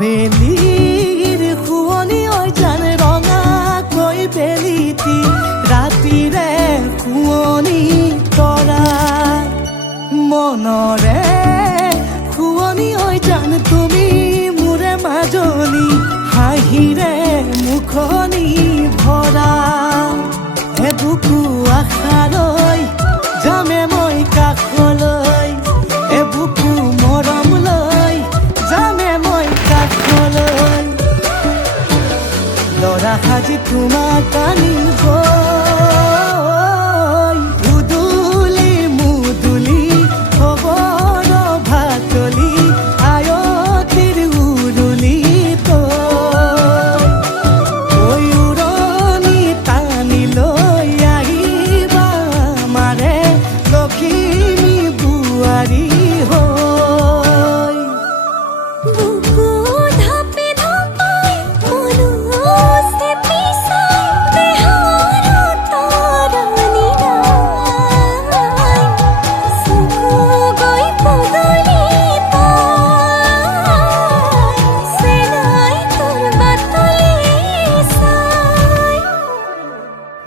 বেলিৰ শুৱনি ঐ জান ৰঙা কৈ বেলিতি ৰাতিৰে শুৱনি তৰা মনৰে শুৱনি ঐ জান তুমি মোৰে মাজনী হাঁহিৰে মুখনি ভৰা এবুকু আশালৈ যামে মই কাষলৈ এবুকু মৰম লৈ যামে মই কাষলৈ লৰা সাজি তোমাক আনিব উদুলি মুদুলি খবৰ ভাতলি আয়তিৰ উৰুলি তই উৰণি টানি লৈ আহিবা মাৰে লখিমী বোৱাৰী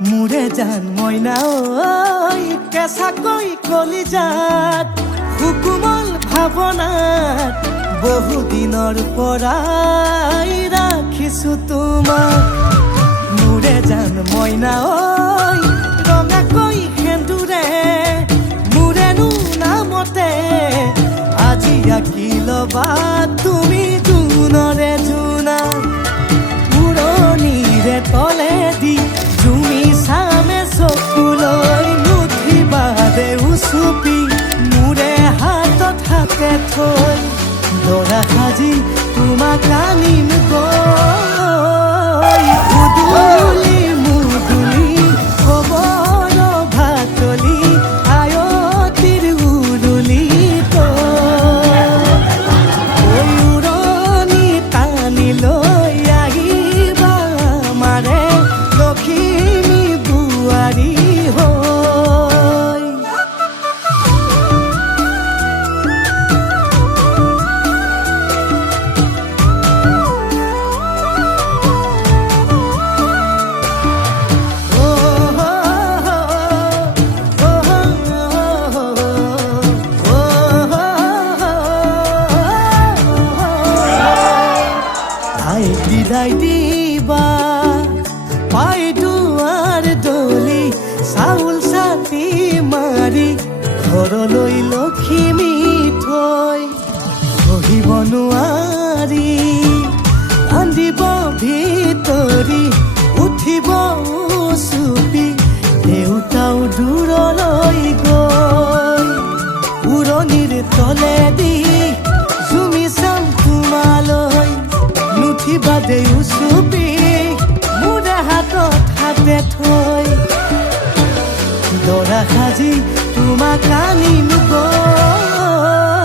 মোৰে জান মইনা ঐ কেঁচাকৈ কলিজাত সুকুমল ভাৱনাত বহুদিনৰ পৰাই ৰাখিছো তোমাক মোৰে জান মইনা ঐ ৰঙাকৈ সেন্দুৰে মোৰেনো নামতে আজি আঁকি ল'বা তুমি জোনৰে জোনা উৰণিৰে তলেদি তুমি চামে চকুলৈ নুঠিবা দেউচুপি মোৰে হাতত হাতে থৈ লৰা সাজি তোমাক আনিম গৈ উদুলি মুদুলি খবৰ ভাতলি আয়তিৰ উৰুলি তই উৰণি টানি লৈ আহিবা মাৰে লখিমী বোৱাৰী হৈ বিদায় দিবা পাই দুৱাৰ দলি চাউল চাতি মাৰি ঘৰলৈ লখিমী থৈ সহিব নোৱাৰি কান্দিব ভিতৰি উঠিব চুপি দেউতাও দূৰলৈ গৈ উৰণিৰ তলেদি জুমি চাম তোমালৈ নুঠিবা দেউচুপি মোৰে হাতত হাতে থৈ দৰা সাজি তোমাক আনিম গৈ